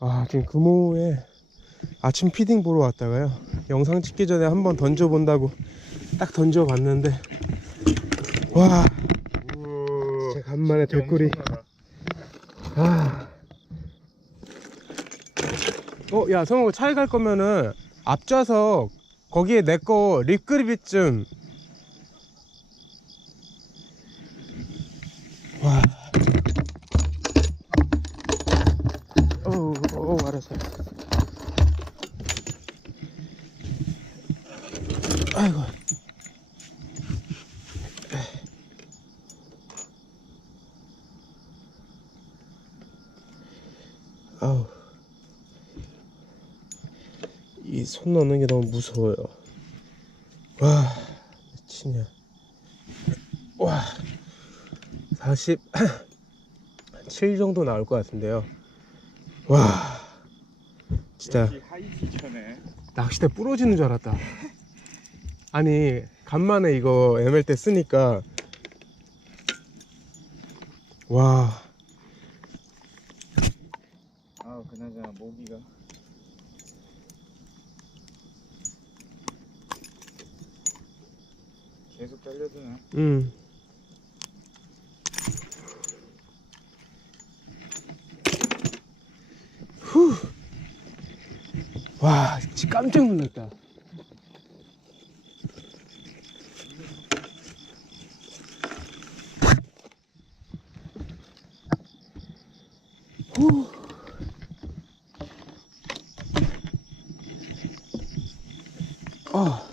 아 지금 금호에 아침 피딩 보러 왔다가요 영상 찍기 전에 한번 던져본다고 딱 던져봤는데 와 진짜 간만에 백구리 아. 어, 야, 성우 차에 갈 거면은 앞좌석 거기에 내 거 립그립 좀. 와. 어, 알았어. 아이고. 아우. 이 손 넣는 게 너무 무서워요. 와, 미치냐. 와, 47 정도 나올 것 같은데요. 와, 진짜. 낚싯대 부러지는 줄 알았다. 아니, 간만에 이거 ML 때 쓰니까, 와, 아 그나저나 모기가. 계속 잘려드네. 음. 후. 와, 진짜 깜짝 놀랐다. 후. 아.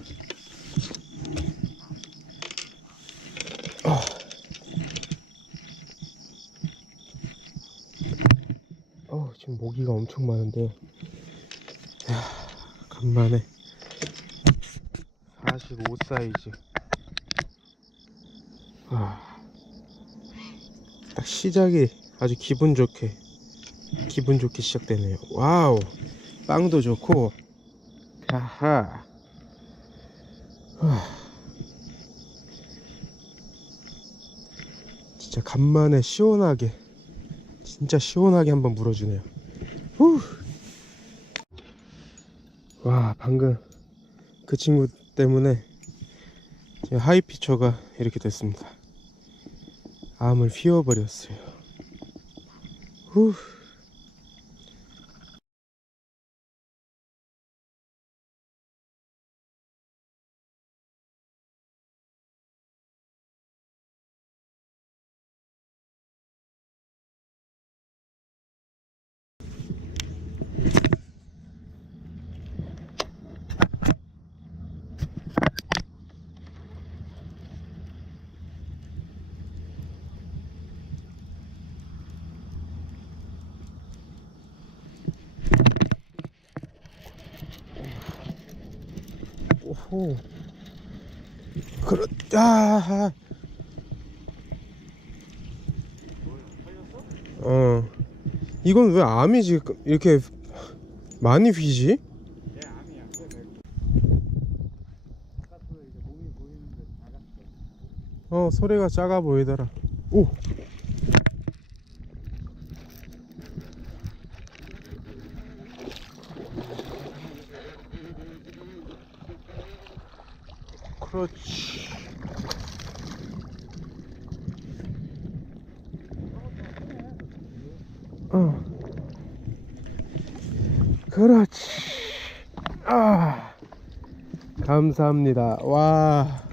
어, 지금 모기가 엄청 많은데요. 야, 간만에 45 사이즈. 아, 딱 시작이 아주 기분 좋게 기분 좋게 시작되네요. 와우, 빵도 좋고, 하하. 하. 진짜 간만에 시원하게 진짜 시원하게 한번 물어주네요. 후. 와 방금 그 친구 때문에 제 하이피처가 이렇게 됐습니다. 암을 휘어버렸어요. 후. 오호. 그렇, 아. 어. 이건 왜 암이 지금 이렇게 많이 휘지? 어, 소리가 작아 보이더라. 오. 그렇지. 어. 그렇지. 아. 감사합니다. 와.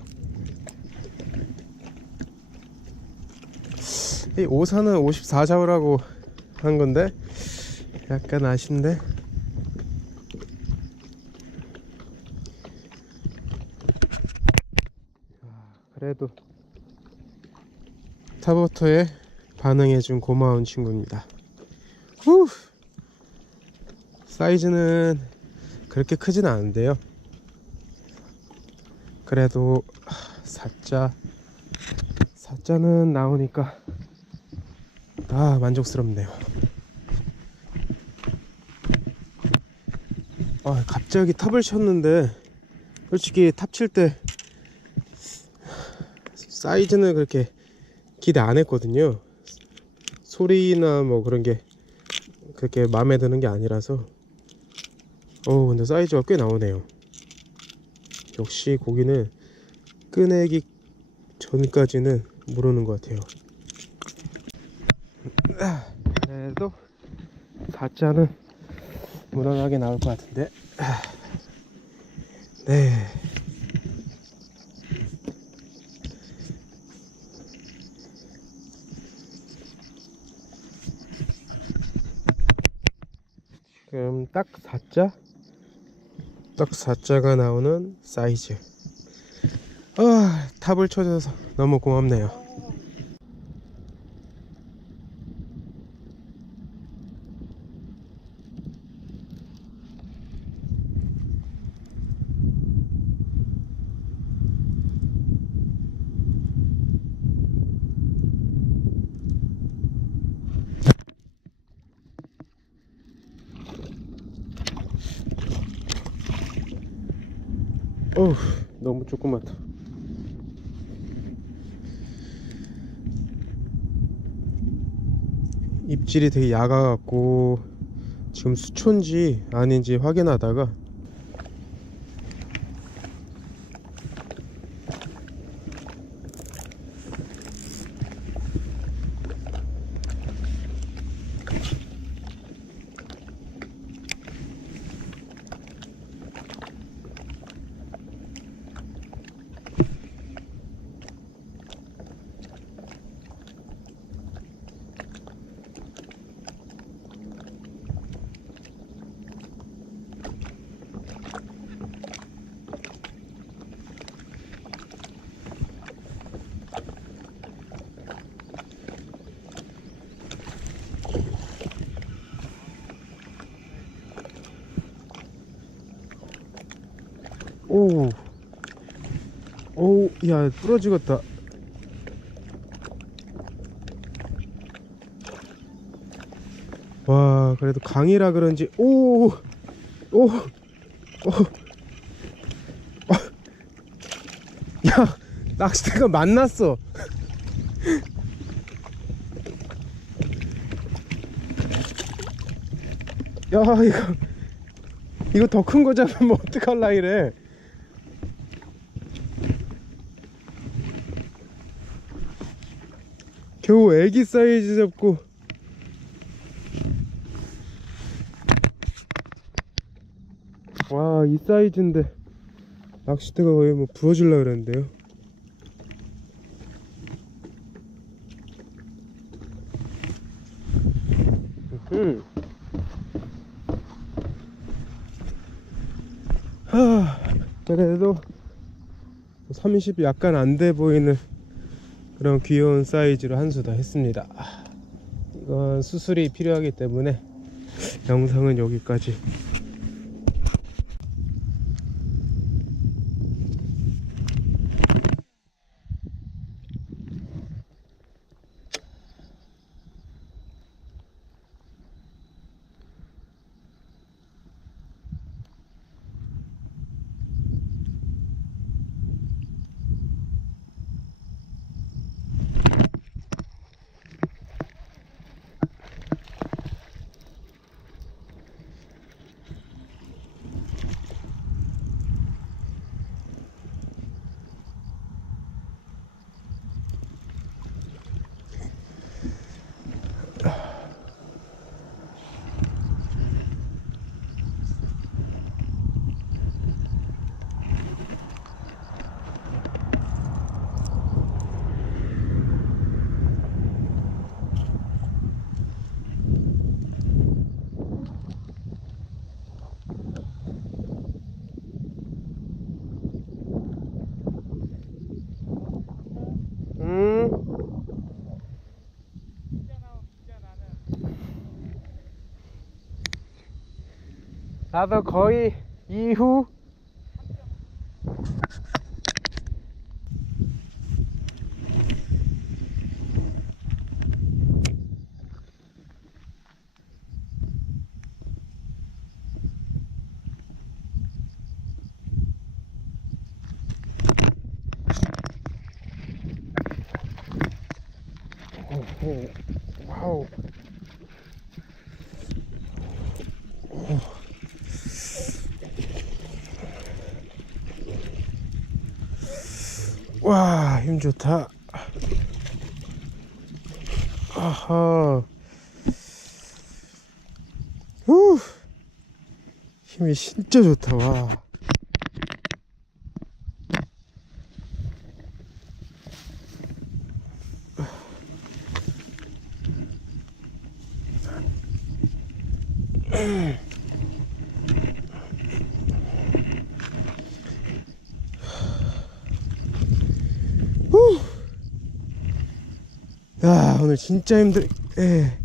이 오사는 54 잡으라고 한 건데 약간 아쉽네. 그래도 타버터에 반응해준 고마운 친구입니다. 후! 사이즈는 그렇게 크진 않은데요. 그래도 사자 사자는 나오니까 아 만족스럽네요. 아 갑자기 탑을 쳤는데 솔직히 탑 칠 때 사이즈는 그렇게 기대 안 했거든요. 소리나 뭐 그런 게 그렇게 마음에 드는 게 아니라서. 어 근데 사이즈가 꽤 나오네요. 역시 고기는 꺼내기 전까지는 모르는 것 같아요. 아, 그래도 4자는 무난하게 나올 것 같은데. 아, 네 지금 딱 4자? 딱 4자가 나오는 사이즈. 아 탑을 쳐줘서 너무 고맙네요 어우 너무 조그맣다. 입질이 되게 얕아갖고 지금 수초인지 아닌지 확인하다가 오, 오, 야 부러지겠다. 와, 그래도 강이라 그런지 오, 오, 오, 어. 야, 낚싯대가 만났어. 야, 이거 이거 더 큰 거 잡으면 어떡할라 이래. 겨우 애기 사이즈 잡고 와 이 사이즈인데 낚싯대가 거의 뭐 부러질라 그랬는데요 음. 하, 그래도 30 약간 안 돼 보이는 그런 귀여운 사이즈로 한 수 더 했습니다. 이건 수술이 필요하기 때문에 영상은 여기까지. 음. 나도 거의 이후 오, 와우. 힘 좋다. 아하. 후. 힘이 진짜 좋다. 와. 후. 야 오늘 진짜 힘들 예.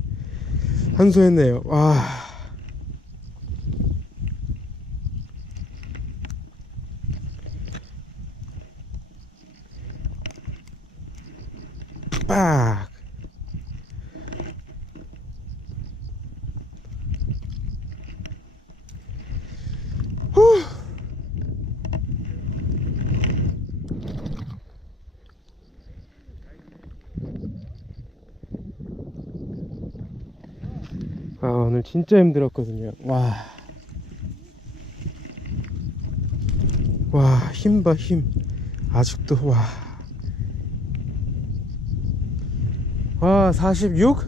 한소했네요. 와. 빡. 후. 아 오늘 진짜 힘들었거든요 와. 와, 힘 봐, 힘. 아직도, 와. 와, 46?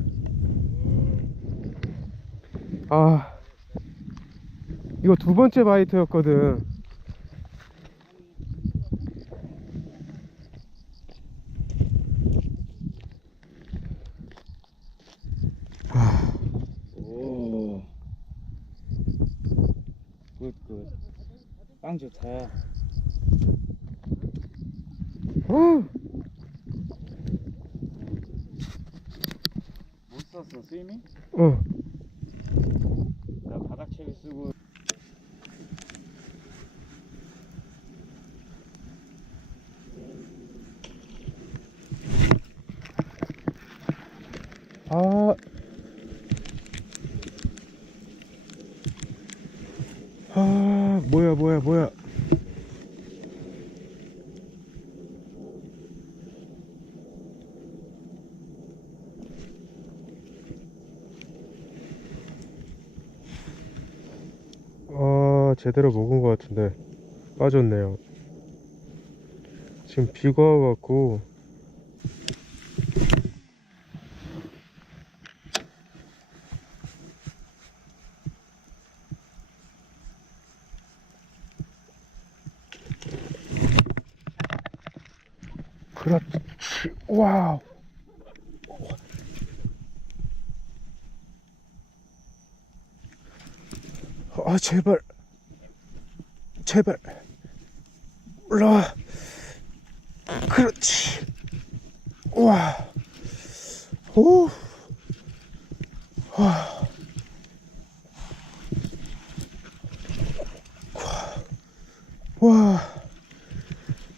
아. 이거 두 번째 바이트였거든. 아. 오. 굿, 굿. 빵 좋다. 어. 못 썼어, 스위밍? 어. 나 바닥채비 쓰고. 아. 아, 뭐야, 뭐야, 뭐야. 아, 제대로 먹은 것 같은데 빠졌네요. 지금 비가 와갖고 그렇지. 와우. 아, 제발. 제발. 올라와. 그렇지. 와. 오. 와. 와.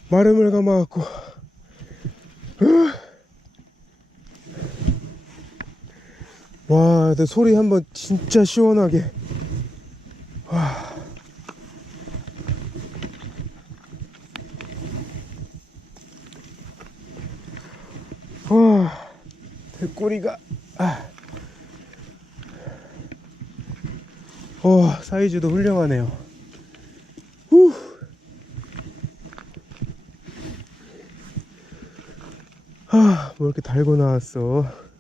마름을 감아갖고. 와, 내 소리 한번 진짜 시원하게. 와. 와, 대 꼬리가. 아. 와, 사이즈도 훌륭하네요. 후. 아, 뭐 이렇게 달고 나왔어.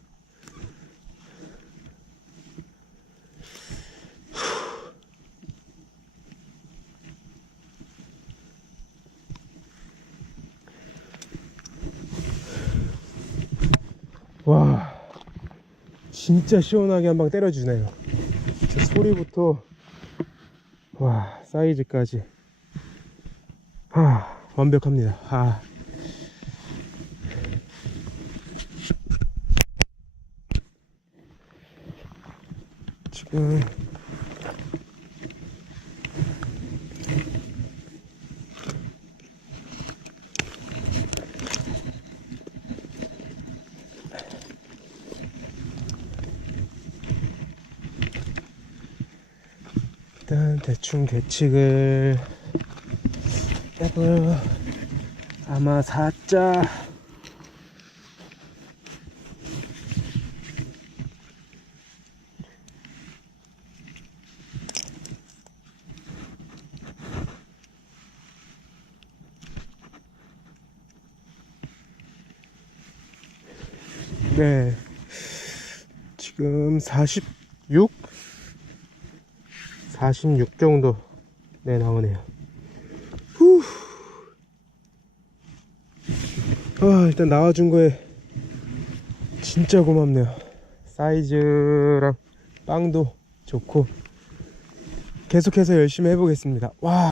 진짜 시원하게 한 방 때려주네요. 소리부터, 와, 사이즈까지. 아, 완벽합니다. 아. 지금 일단 대충 계측을 해봐요 아마 4자 네. 지금 46? 46 정도 네 나오네요. 후. 아, 일단 나와준 거에 진짜 고맙네요. 사이즈랑 빵도 좋고 계속해서 열심히 해보겠습니다. 와.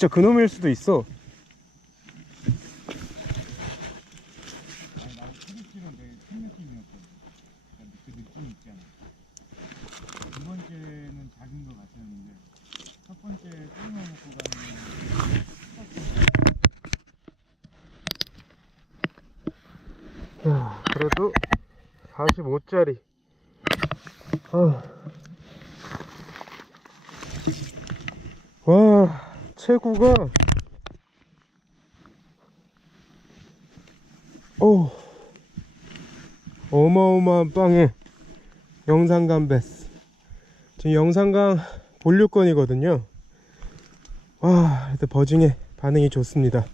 번째 끓여 먹고 가는 야, 그래도 45짜리. 아. 와, 체구가 오 어마어마한 빵에 영산강 베스. 지금 영산강 본류권이거든요. 와, 일단 버징의 반응이 좋습니다.